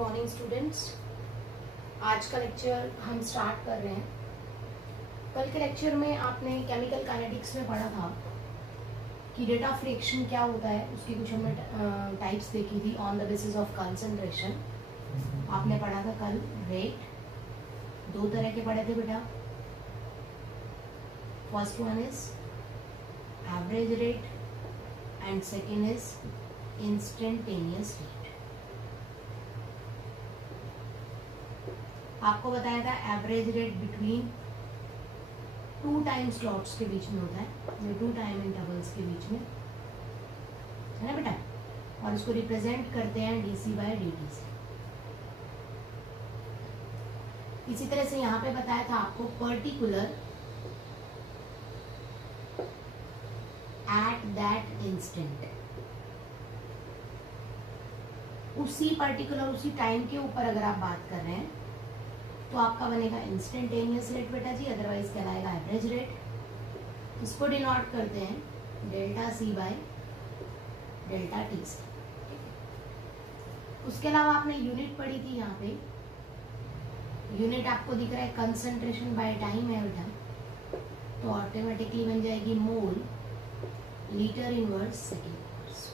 Morning students. आज का lecture हम स्टार्ट कर रहे हैं। कल के लेक्चर में आपने केमिकल काइनेटिक्स में पढ़ा था कि रेट ऑफ रिएक्शन क्या होता है, उसकी कुछ हमने टाइप्स देखी थी on the basis of concentration. आपने पढ़ा था कल रेट, दो तरह के पढ़े थे बेटा। First one is average rate and second is instantaneous rate. आपको बताया था average rate between two time slots के बीच में होता है, जो टू टाइम इंटरवल्स के बीच में है ना बेटा, और उसको रिप्रेजेंट करते हैं डीसी बाय डीटी से। इसी तरह से यहाँ पे बताया था आपको पर्टिकुलर एट दैट इंस्टेंट, उसी पर्टिकुलर उसी टाइम के ऊपर अगर आप बात कर रहे हैं तो आपका बनेगा इंस्टेंटेनियस रेट बेटा जी, अदरवाइज कहलाएगा एवरेज रेट। इसको डिनोट करते हैं delta C by delta T से। उसके अलावा आपने यूनिट पढ़ी थी, यहाँ पे यूनिट आपको दिख रहा है कंसंट्रेशन बाय टाइम है बेटा, तो ऑटोमेटिकली बन जाएगी mole litre inverse second inverse.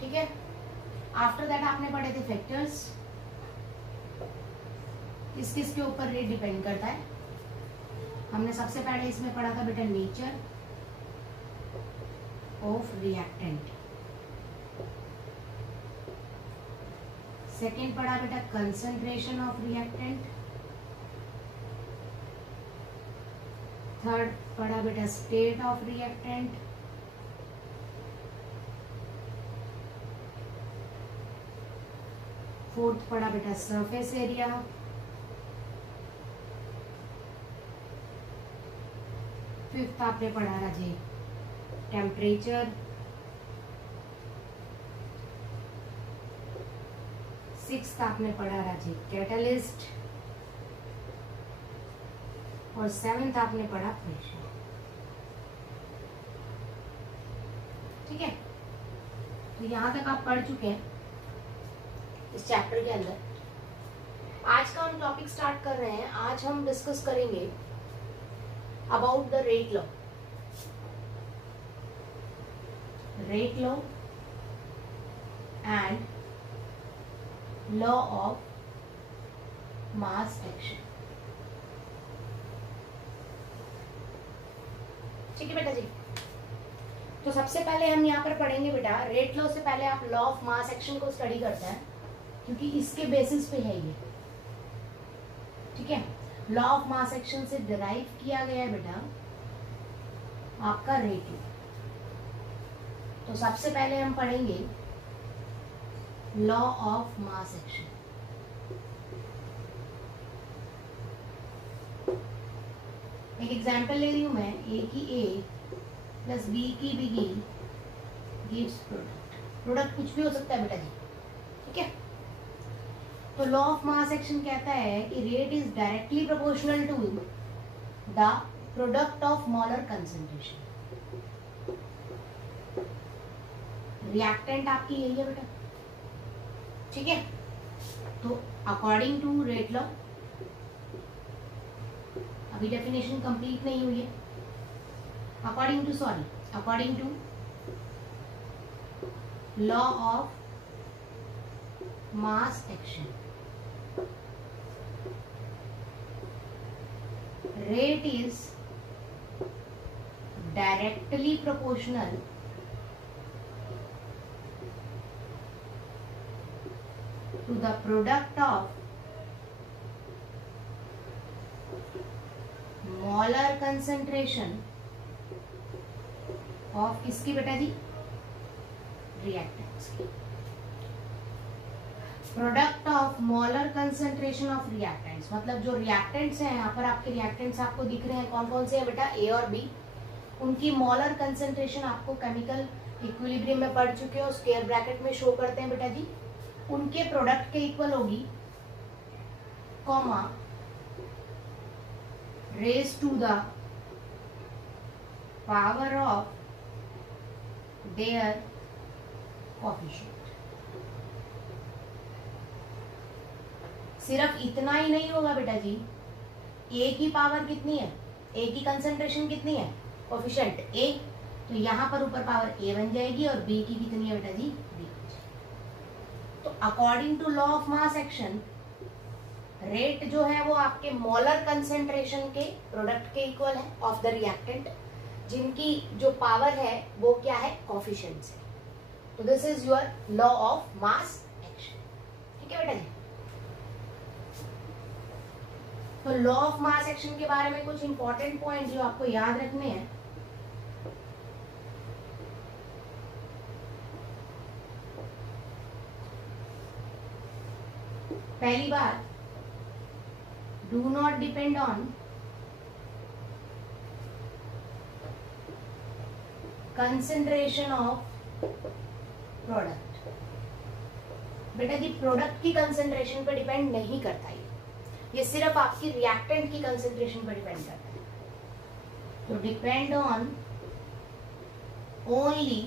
ठीक है। आफ्टर दैट आपने पढ़े थे फैक्टर्स, किस किस के ऊपर रेट डिपेंड करता है। हमने सबसे पहले इसमें पढ़ा था बेटा नेचर ऑफ रिएक्टेंट, सेकेंड पढ़ा बेटा कंसंट्रेशन ऑफ रिएक्टेंट, थर्ड पढ़ा बेटा स्टेट ऑफ रिएक्टेंट, फोर्थ पढ़ा बेटा सरफेस एरिया, फिफ्थ आपने पढ़ा राजे टेम्परेचर, सिक्स्थ आपने पढ़ा राजे कैटलिस्ट, और सेवेंथ आपने पढ़ा प्रेशर। ठीक है, तो यहां तक आप पढ़ चुके हैं इस चैप्टर के अंदर। आज का हम टॉपिक स्टार्ट कर रहे हैं। आज हम डिस्कस करेंगे about the rate law and law of mass action। ठीक है बेटा जी, तो सबसे पहले हम यहाँ पर पढ़ेंगे बेटा रेट लॉ से पहले आप लॉ ऑफ मास एक्शन को स्टडी करते हैं, क्योंकि इसके बेसिस पे है ये। ठीक है, लॉ ऑफ मास एक्शन से डिराइव किया गया है बेटा आपका रेट लॉ। तो सबसे पहले हम पढ़ेंगे लॉ ऑफ मास एक्शन। एक एग्जांपल ले रही हूं मैं, ए की ए प्लस बी की बी गिव्स प्रोडक्ट। प्रोडक्ट कुछ भी हो सकता है बेटा जी। ठीक है, तो लॉ ऑफ मास एक्शन कहता है कि rate is directly proportional to the product of molar concentration. Reactant आपकी यही है बेटा। ठीक है, तो अकॉर्डिंग टू रेट लॉ, अभी डेफिनेशन कंप्लीट नहीं हुई है, according to law of mass action, rate is directly proportional to the product of molar concentration of किसकी बेटा जी, रिएक्टेंट्स की। Product of molar concentration of reactants, मतलब जो रिएक्टेंट्स हैं यहाँ पर आपके रिएक्टेंट्स आपको दिख रहे हैं कौन कौन से हैं बेटा, ए और बी। उनकी मोलर कंसंट्रेशन आपको केमिकल इक्विलिब्रियम में पढ़ चुके हो, स्क्वायर ब्रैकेट में शो करते हैं बेटा जी। उनके प्रोडक्ट के इक्वल होगी, comma raise to the power of their coefficient. सिर्फ इतना ही नहीं होगा बेटा जी, ए की पावर कितनी है, ए की कंसेंट्रेशन कितनी है, कोफिशिएंट ए, तो यहाँ पर ऊपर पावर ए बन जाएगी और बी की कितनी है बेटा जी, बी बन जाएगी। तो according to law of mass action rate जो है वो आपके मोलर कंसेंट्रेशन के प्रोडक्ट के इक्वल है ऑफ द रिएक्टेंट, जिनकी जो पावर है वो क्या है, कोफिशिएंट्स है। तो this is your law of mass action. ठीक है बेटा जी। तो लॉ ऑफ मास एक्शन के बारे में कुछ इंपॉर्टेंट पॉइंट जो आपको याद रखने हैं। पहली बात, do not depend on concentration of product. बेटा जी प्रोडक्ट की कंसेंट्रेशन पर डिपेंड नहीं करता ये सिर्फ आपकी रिएक्टेंट की कंसेंट्रेशन पर डिपेंड करता है। तो depend on only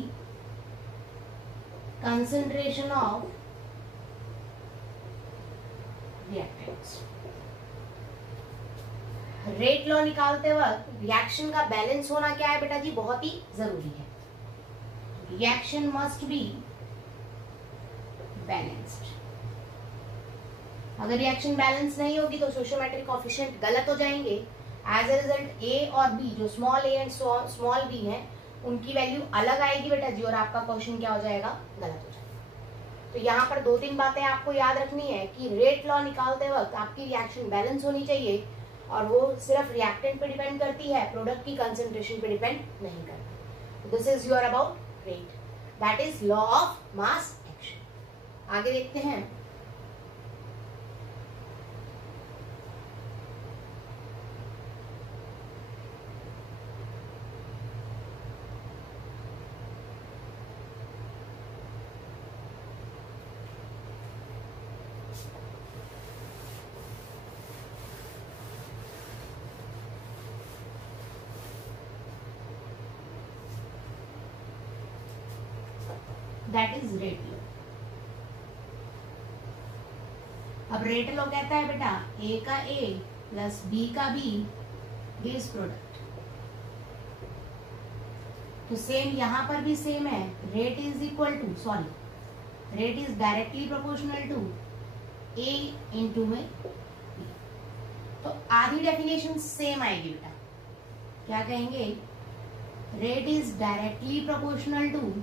concentration of reactants. Rate law निकालते वक्त रिएक्शन का बैलेंस होना क्या है बेटा जी, बहुत ही जरूरी है। Reaction must be balanced. अगर रिएक्शन बैलेंस नहीं होगी तो स्टोइचोमेट्रिक कोएफिशिएंट गलत हो जाएंगे। एज अ रिजल्ट ए और बी, जो small A and small B है, उनकी वैल्यू अलग आएगी बेटा जी, और आपका क्वेश्चन क्या हो जाएगा, गलत हो जाएगा। तो यहाँ पर 2-3 बातें आपको याद रखनी है कि रेट लॉ निकालते वक्त आपकी रिएक्शन बैलेंस होनी चाहिए, और वो सिर्फ रिएक्टेंट पे डिपेंड करती है, प्रोडक्ट की कंसेंट्रेशन पे डिपेंड नहीं करती। This is your about rate, that is law of mass action. आगे देखते हैं। That is rate law. अब रेट लॉ कहता है बेटा ए का ए प्लस बी का बी गिव्स प्रोडक्ट। तो सेम यहां पर भी सेम है, rate is equal to rate is directly proportional to A into में बी। तो आधी डेफिनेशन सेम आएगी बेटा, क्या कहेंगे, rate is directly proportional to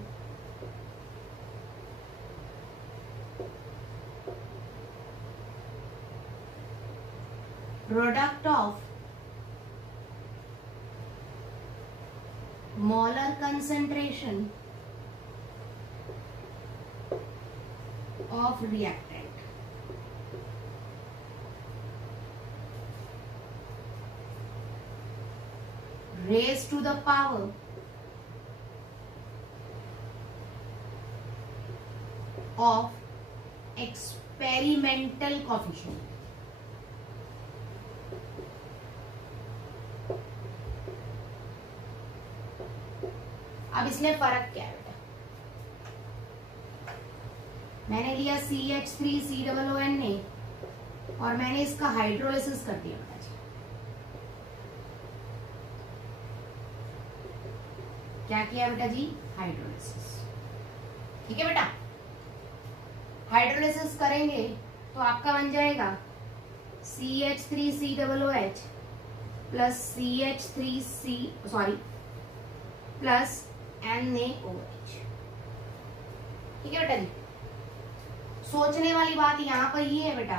product of molar concentration of reactant raised to the power of experimental coefficient। अब इसमें फर्क क्या है बेटा, मैंने लिया CH3COONA और मैंने इसका हाइड्रोलिसिस कर दिया बेटा जी। क्या किया बेटा जी, हाइड्रोलिसिस। ठीक है बेटा, हाइड्रोलिसिस करेंगे तो आपका बन जाएगा CH3COOH प्लस प्लस NaOH। ठीक है बेटा जी। सोचने वाली बात यहाँ पर ये है बेटा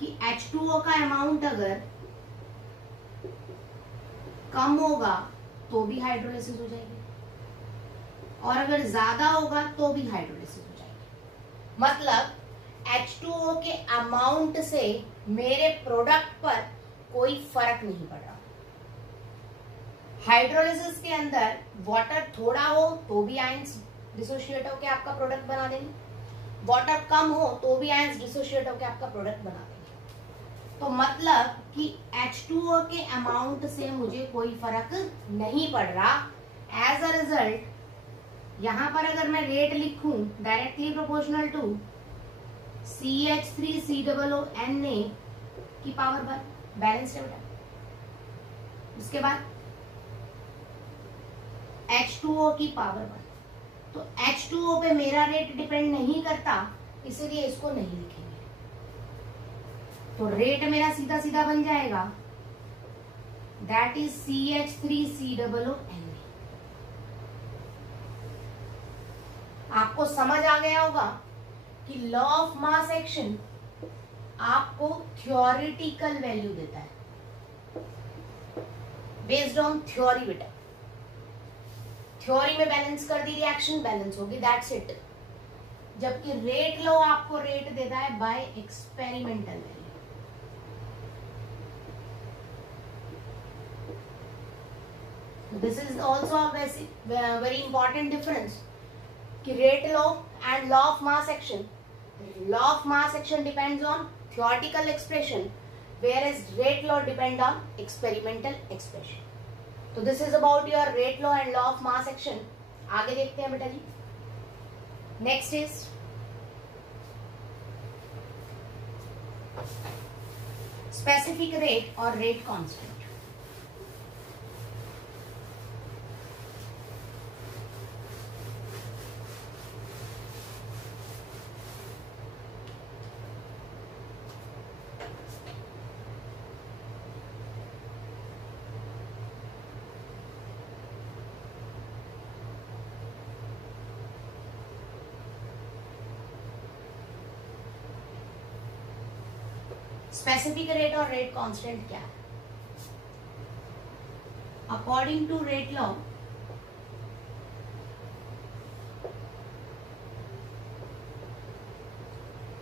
कि H2O का अमाउंट अगर कम होगा तो भी हाइड्रोलिसिस हो जाएगी, और अगर ज्यादा होगा तो भी हाइड्रोलिसिस हो जाएगी। मतलब H2O के अमाउंट से मेरे प्रोडक्ट पर कोई फर्क नहीं पड़ रहा। हाइड्रोलिसिस के अंदर वाटर थोड़ा हो तो भी आयंस डिसोशिएट होकर आपका प्रोडक्ट बना देंगे, वाटर कम हो तो भी आयंस डिसोशिएट होकर आपका प्रोडक्ट बना देंगे। तो मतलब कि H2O के अमाउंट से मुझे कोई फर्क नहीं पड़ रहा। एज अ रिजल्ट यहां पर अगर मैं रेट लिखूं डायरेक्टली प्रोपोर्शनल टू CH3COONA की पावर 1, बैलेंस है बेटा। उसके बाद H2O की पावर 1। तो H2O पे मेरा रेट डिपेंड नहीं करता, इसीलिए इसको नहीं लिखेंगे। तो रेट मेरा सीधा सीधा बन जाएगा, दैट इज CH3COONA। आपको समझ आ गया होगा कि लॉ ऑफ मास एक्शन आपको थ्योरेटिकल वैल्यू देता है, बेस्ड ऑन थ्योरी बेटा। थ्योरी में बैलेंस कर दी, रिएक्शन बैलेंस होगी, दैट्स इट। जबकि रेट लॉ आपको रेट देता है by experimental value. This is also a very important difference कि rate law and law of mass action. Law of mass action depends on theoretical expression, whereas rate law depend on experimental expression. तो this is about your rate law and law of mass action. आगे देखते हैं बेटा जी। Next is specific rate or rate constant. Specific rate और rate constant क्या है? According to rate law,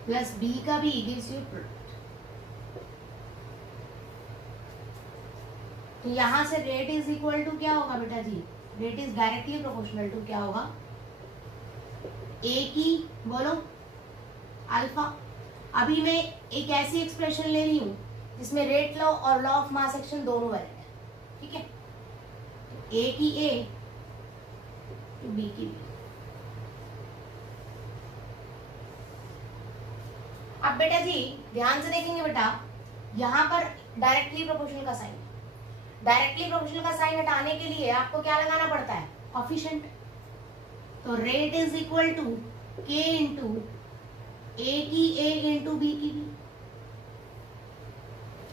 plus B का भी गिव्स यू प्रोडक्ट। तो यहां से रेट इज इक्वल टू क्या होगा बेटा जी? Rate is directly proportional to क्या होगा? ए की बोलो अल्फा। अभी मैं एक ऐसी एक्सप्रेशन ले रही हूं जिसमें रेट लॉ और लॉ ऑफ मास एक्शन दोनों वैलिड है, ठीक है? ए की ए टू बी की बी। अब बेटा जी ध्यान से देखेंगे बेटा, यहां पर डायरेक्टली प्रोपोर्शनल का साइन, डायरेक्टली प्रोपोर्शनल का साइन हटाने के लिए आपको क्या लगाना पड़ता है? कोफिशिएंट। तो rate is equal to K into A की ए इंटू बी की बी।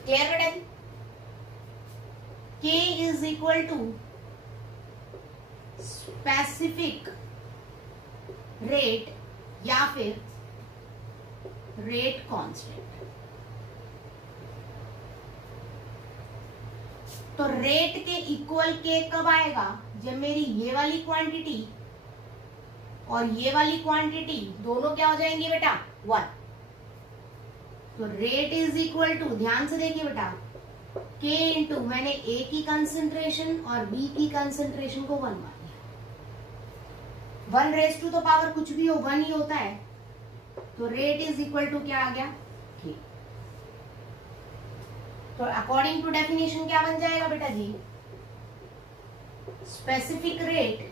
क्लियर बेटा जी? K is equal to specific rate या फिर रेट कांस्टेंट। तो रेट के इक्वल के कब आएगा? जब मेरी ये वाली क्वांटिटी और ये वाली क्वांटिटी दोनों क्या हो जाएंगी बेटा? 1। तो रेट इज इक्वल टू, ध्यान से देखिए बेटा, के इंटू मैंने ए की कंसेंट्रेशन और बी की कंसेंट्रेशन को 1 मान लिया। 1 रेज टू तो पावर कुछ भी हो 1 ही होता है। तो रेट इज इक्वल टू क्या आ गया? के। तो अकॉर्डिंग टू डेफिनेशन क्या बन जाएगा बेटा जी? Specific rate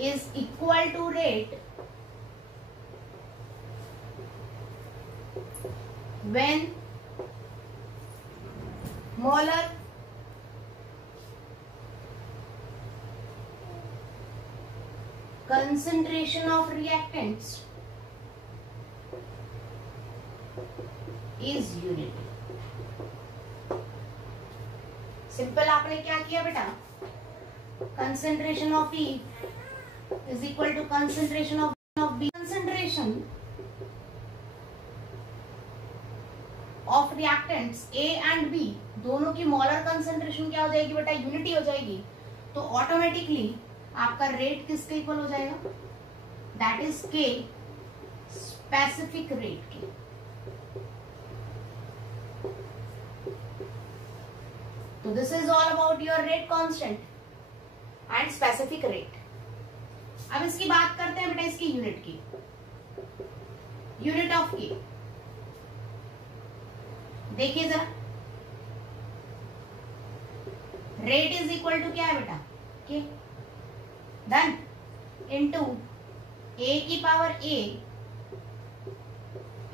is equal to rate when molar concentration of reactants is unity। Simple आपने क्या किया बेटा? concentration of E is equal to concentration of B। concentration of reactants A and B दोनों की मोलर कंसेंट्रेशन क्या हो जाएगी बेटा? यूनिटी हो जाएगी। तो ऑटोमेटिकली आपका रेट किसके इक्वल हो जाएगा? दैट इज के स्पेसिफिक रेट के। तो this is all about your rate constant and specific rate. अब इसकी बात करते हैं बेटा इसकी यूनिट की। यूनिट ऑफ के देखिए जरा, रेट इज इक्वल टू क्या है बेटा? के डन इनटू ए की पावर ए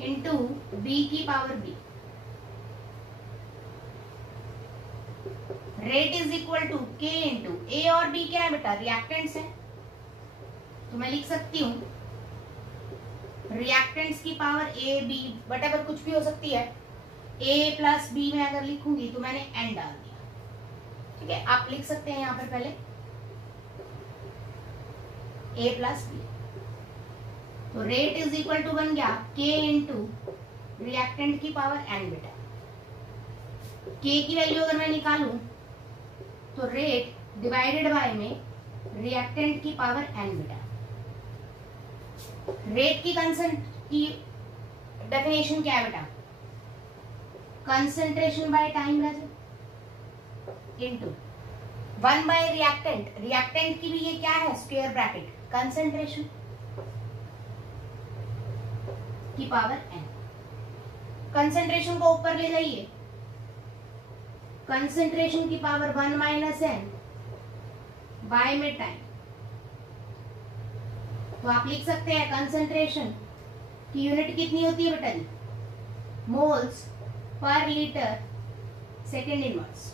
इंटू बी की power B. Rate is equal to K into A और बी क्या है बेटा, रिएक्टेंट्स है, तो मैं लिख सकती हूं रिएक्टेंट्स की पावर ए बी वटेवर कुछ भी हो सकती है, ए प्लस बी में अगर लिखूंगी तो मैंने एन डाल दिया। ठीक है, आप लिख सकते हैं यहां पर पहले ए प्लस बी, तो रेट इज इक्वल टू बन गया के इंटू रिएक्टेंट की पावर एन बेटा। के की वैल्यू अगर मैं निकालूं तो रेट डिवाइडेड बाय में रिएक्टेंट की पावर एन बेटा। रेट की डेफिनेशन क्या है बेटा, concentration by time Raju into 1 bye reactant, reactant की भी ये क्या है स्क्वायर ब्रैकेट, कंसंट्रेशन की पावर एन। कंसंट्रेशन को ऊपर ले जाइए, कंसंट्रेशन की पावर 1 माइनस एन बाय में टाइम, तो आप लिख सकते हैं कंसंट्रेशन की यूनिट कितनी होती है बेटा जी, moles per litre second inverse.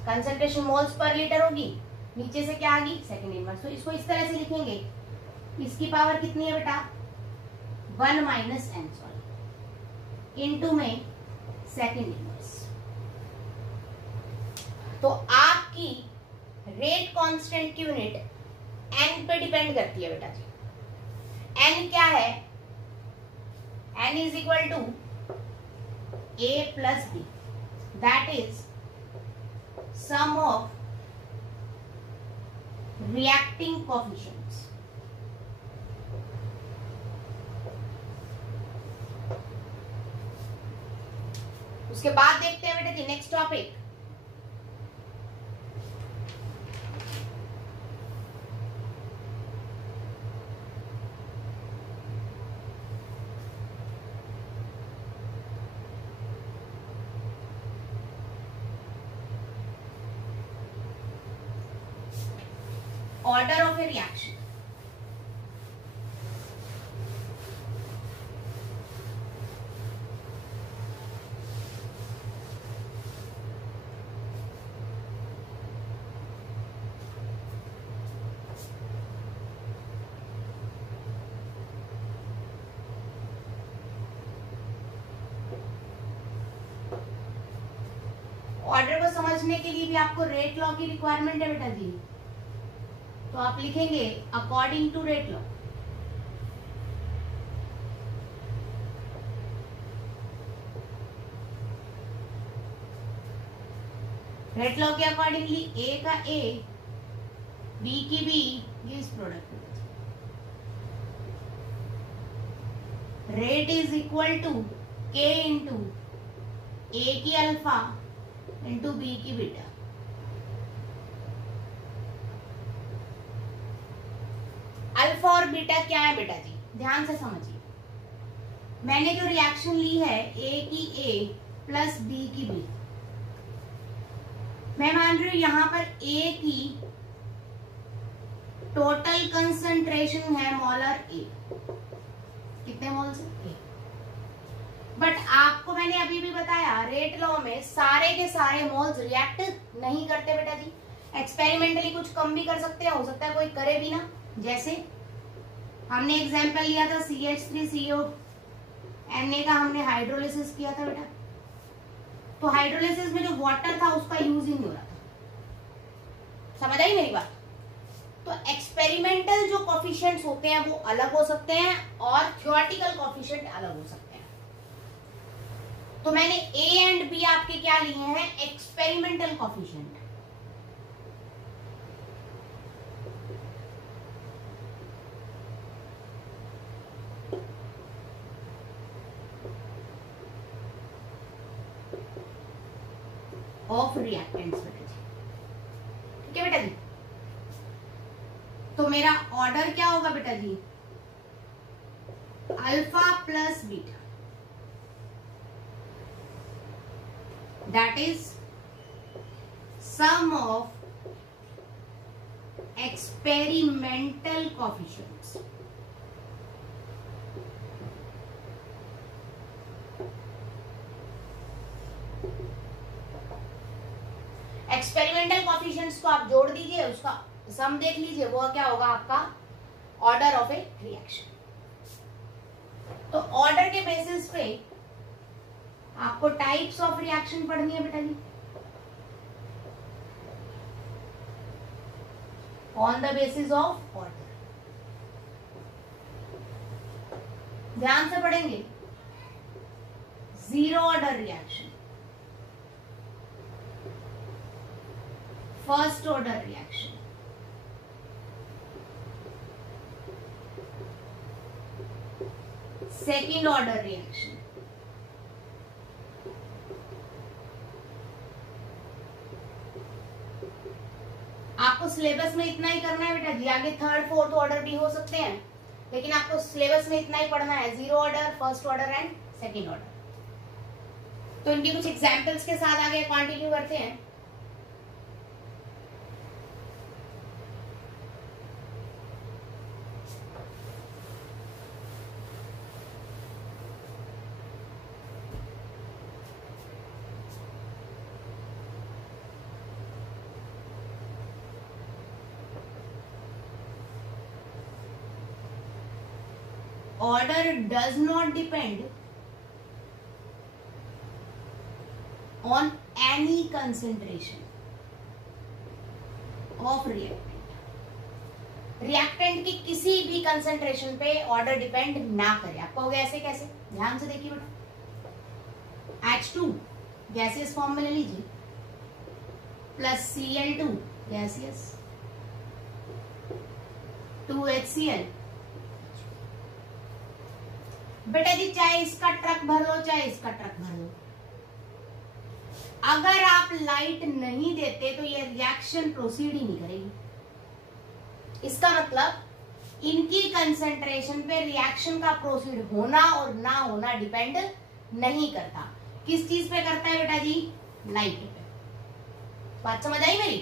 Concentration moles per litre होगी, नीचे से क्या आ गई सेकेंड इनवर्स, तो इसको इस तरह से लिखेंगे, इसकी पावर कितनी है बेटा 1 माइनस एन सॉरी इंटू में सेकेंड इनवर्स। तो आपकी रेट कांस्टेंट की यूनिट एन पे डिपेंड करती है बेटा जी। एन क्या है, N is equal to A plus B, that is sum of reacting coefficients. उसके बाद देखते हैं बेटा जी next topic, order of a reaction. Order को समझने के लिए भी आपको रेट लॉ की रिक्वायरमेंट है बेटा जी, तो आप लिखेंगे according to rate law. Rate law के अकॉर्डिंगली ए का ए बी की बी, ये इस प्रोडक्ट में rate is equal to K into A की अल्फा इंटू बी की बीटा। अल्फा और बीटा क्या है बेटा जी, ध्यान से समझिए। मैंने जो रिएक्शन ली है ए की ए प्लस बी की बी, मैं मान रही हूं यहां पर ए की टोटल कंसंट्रेशन है मोलर ए, कितने मोल्स है, बट आपको मैंने अभी भी बताया रेट लॉ में सारे के सारे मोल्स रिएक्ट नहीं करते बेटा जी। एक्सपेरिमेंटली कुछ कम भी कर सकते हैं, हो सकता है कोई करे भी ना। जैसे हमने एग्जांपल लिया था CH3CO Na का, हमने हाइड्रोलिसिस किया था बेटा, तो हाइड्रोलिसिस में जो वाटर था उसका यूज ही नहीं हो रहा था। समझ आई मेरी बात? तो एक्सपेरिमेंटल जो कोफिशिएंट्स होते हैं वो अलग हो सकते हैं और थ्योरेटिकल कोफिशिएंट अलग हो सकते हैं। तो मैंने ए एंड बी आपके क्या लिए हैं, एक्सपेरिमेंटल कोफिशिएंट। ऑफ रिएक्टेंट्स बेटा जी, ठीक है बेटा जी। तो मेरा ऑर्डर क्या होगा बेटा जी, alpha plus beta, that is sum of experimental coefficients. केंडल कॉफिशिएंट्स को आप जोड़ दीजिए, उसका सम देख लीजिए, वो क्या होगा आपका ऑर्डर ऑफ ए रिएक्शन। तो ऑर्डर के बेसिस पे आपको टाइप्स ऑफ रिएक्शन पढ़नी है बेटा जी, on the basis of order. ध्यान से पढ़ेंगे। Zero order reaction, first order reaction, second order reaction, आपको सिलेबस में इतना ही करना है बेटा जी। आगे थर्ड फोर्थ ऑर्डर भी हो सकते हैं, लेकिन आपको सिलेबस में इतना ही पढ़ना है, zero order, first order and second order. तो इनके कुछ एग्जाम्पल्स के साथ आगे कंटिन्यू करते हैं। Order does not depend on any concentration of reactant. Reactant की किसी भी कंसेंट्रेशन पे ऑर्डर डिपेंड ना करे। आपको हो गया ऐसे कैसे? ध्यान से देखिए बेटा। H2 गैसियस फॉर्म में ले लीजिए, प्लस Cl2 गैसियस, 2HCl। बेटा जी चाहे इसका ट्रक भर लो चाहे इसका ट्रक भर लो, अगर आप लाइट नहीं देते तो ये रिएक्शन प्रोसीड ही नहीं करेगी। इसका मतलब इनकी कंसंट्रेशन पे रिएक्शन का प्रोसीड होना और ना होना डिपेंड नहीं करता। किस चीज पे करता है बेटा जी? लाइट पे। बात समझ आई मेरी?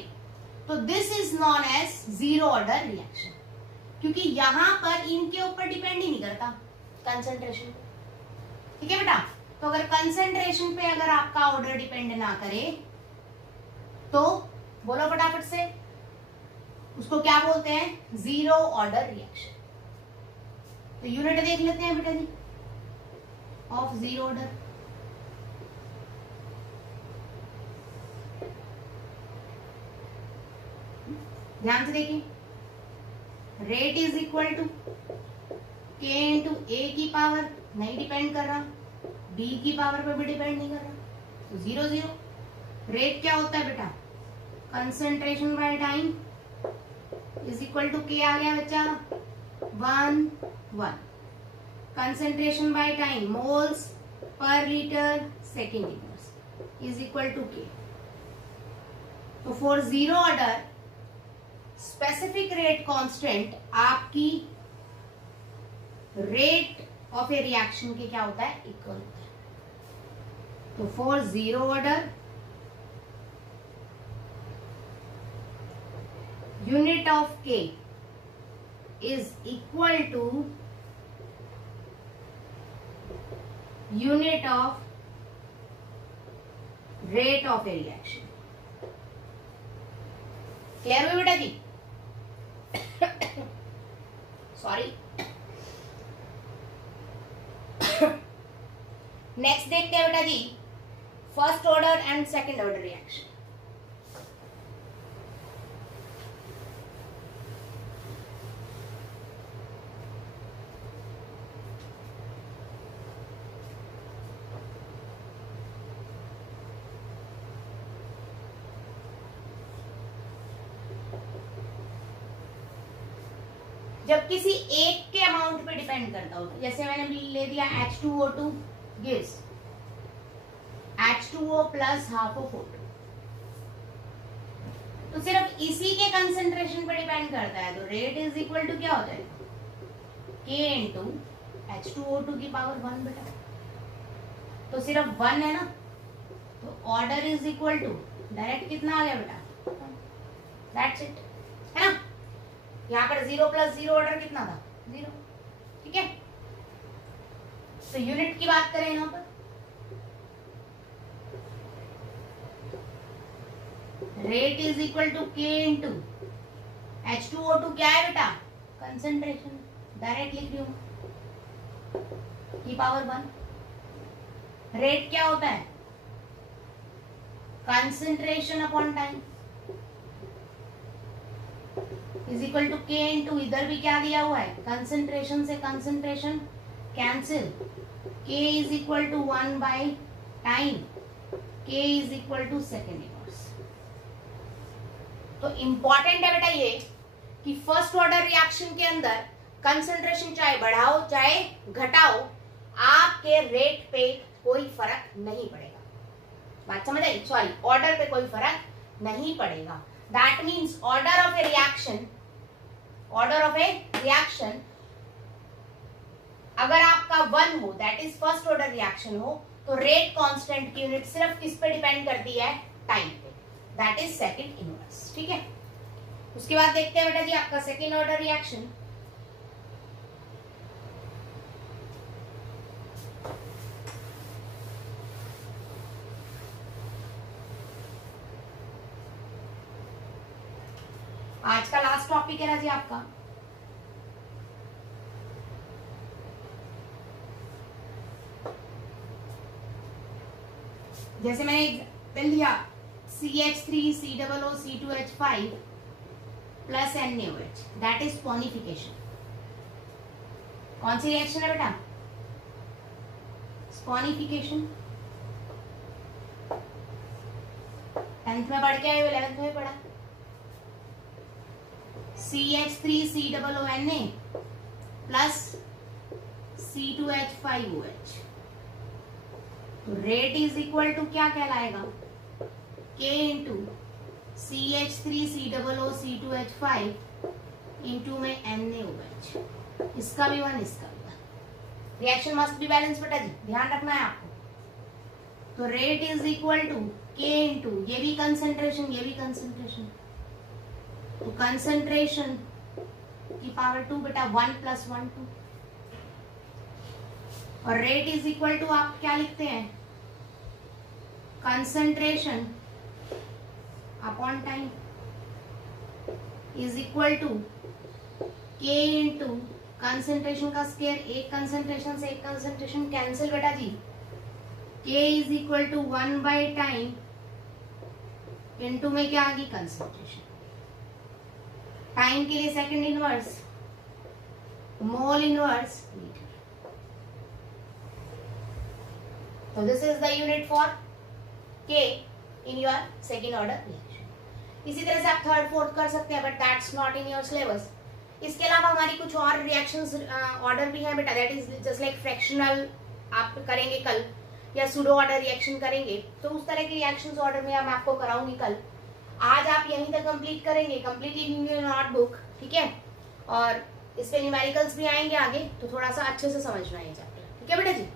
तो this is known as zero order reaction, क्योंकि यहां पर इनके ऊपर डिपेंड ही नहीं करता कंसंट्रेशन। ठीक है बेटा? तो अगर कंसंट्रेशन पे अगर आपका ऑर्डर डिपेंड ना करे तो बोलो फटाफट से, उसको क्या बोलते हैं? Zero order reaction. तो यूनिट देख लेते हैं बेटा जी ऑफ जीरो ऑर्डर। ध्यान से देखिए, rate is equal to K into A की पावर, नहीं डिपेंड कर रहा, B की पावर पे भी डिपेंड नहीं कर रहा, तो जीरो जीरो। रेट क्या होता है बेटा? Concentration by time is equal to K आ गया बच्चा, 1 concentration by time moles per litre second inverse is equal to K। तो for zero order specific rate constant आपकी रेट ऑफ ए रिएक्शन के क्या होता है? इक्वल होता है। तो for zero order unit of K is equal to unit of rate of a reaction. Clear हुई बेटा जी? सॉरी। नेक्स्ट देखते हैं बेटा जी first order and second order reaction. जब किसी एक के अमाउंट पे डिपेंड करता हो, तो जैसे मैंने ले दिया H2O2 gives H2O plus half of O2, तो सिर्फ इसी के कंसेंट्रेशन पे डिपेंड करता है, तो रेट इज इक्वल टू क्या हो जाएगा? K इंटू H2O2 की पावर 1 बेटा। तो सिर्फ 1 है ना, तो order is equal to direct कितना आ गया बेटा? दैट्स इट, है ना? यहाँ पर 0 प्लस 0 ऑर्डर कितना था? 0। ठीक है? तो यूनिट की बात करें यहाँ पर, rate is equal to K into H2O2 क्या है बेटा? कंसेंट्रेशन। डायरेक्ट लिख रही हूं की पावर 1। रेट क्या होता है? Concentration upon time is equal to K into, इधर भी क्या दिया हुआ है? कंसेंट्रेशन से concentration cancel, K is equal to 1 by time, K is equal to second inverse. तो इंपॉर्टेंट है बेटा ये कि फर्स्ट ऑर्डर रिएक्शन के अंदर कंसेंट्रेशन चाहे बढ़ाओ चाहे घटाओ, आपके रेट पे कोई फर्क नहीं पड़ेगा। बात समझ आई? सॉरी, ऑर्डर पे कोई फर्क नहीं पड़ेगा। That means order of a reaction अगर आपका 1 हो, that is first order reaction हो, तो रेट कांस्टेंट की यूनिट सिर्फ किस पे डिपेंड करती है? टाइम पे, दैट इज सेकंड इनवर्स। ठीक है, उसके बाद देखते हैं बेटा जी आपका सेकंड ऑर्डर रिएक्शन। आज का लास्ट टॉपिक है ना जी आपका जैसे मैंने एग्जाम्पल लिया CH3COOC2H5 plus NaOH, that is saponification. कौन सी रिएक्शन है बेटा? स्पोनिफिकेशन। 10th में पढ़ के आए, 11th में पढ़ा। CH3COONA प्लस C2H5OH, तो रेट इज इक्वल टू क्या कहलाएगा? K इंटू CH3COOC2H5 इंटू में NaOH। इसका भी 1, इसका भी 1। रिएक्शन मस्ट बी बैलेंस बेटा जी, ध्यान रखना है आपको। तो rate is equal to K into, ये भी कंसेंट्रेशन, ये भी कंसेंट्रेशन, तो कंसेंट्रेशन की पावर 2 बेटा, 1 प्लस 1 2, और रेट इज इक्वल टू आप क्या लिखते हैं? Concentration upon time is equal to K into concentration का स्क्वायर, एक कंसेंट्रेशन से एक कंसेंट्रेशन कैंसिल बेटा जी, K is equal to 1 by time into में क्या आ गई? कंसेंट्रेशन। टाइम के लिए second inverse, mole inverse litre. So this is the unit for K in your second order reaction. इसी तरह से आप थर्ड फोर्थ कर सकते हैं, but that's not in your syllabus. इसके अलावा हमारी कुछ और रिएक्शंस ऑर्डर भी है बेटा, that is just like fractional आप करेंगे कल, या सूडो ऑर्डर रिएक्शन करेंगे, तो उस तरह के रिएक्शंस ऑर्डर में मैं आपको कराऊंगी कल। आज आप यहीं तक कंप्लीट करेंगे, कंप्लीटली इन योर नोटबुक। ठीक है, और इस पे न्यूमेरिकल्स भी आएंगे आगे, तो थोड़ा सा अच्छे से समझना है चैप्टर। ठीक है बेटा जी।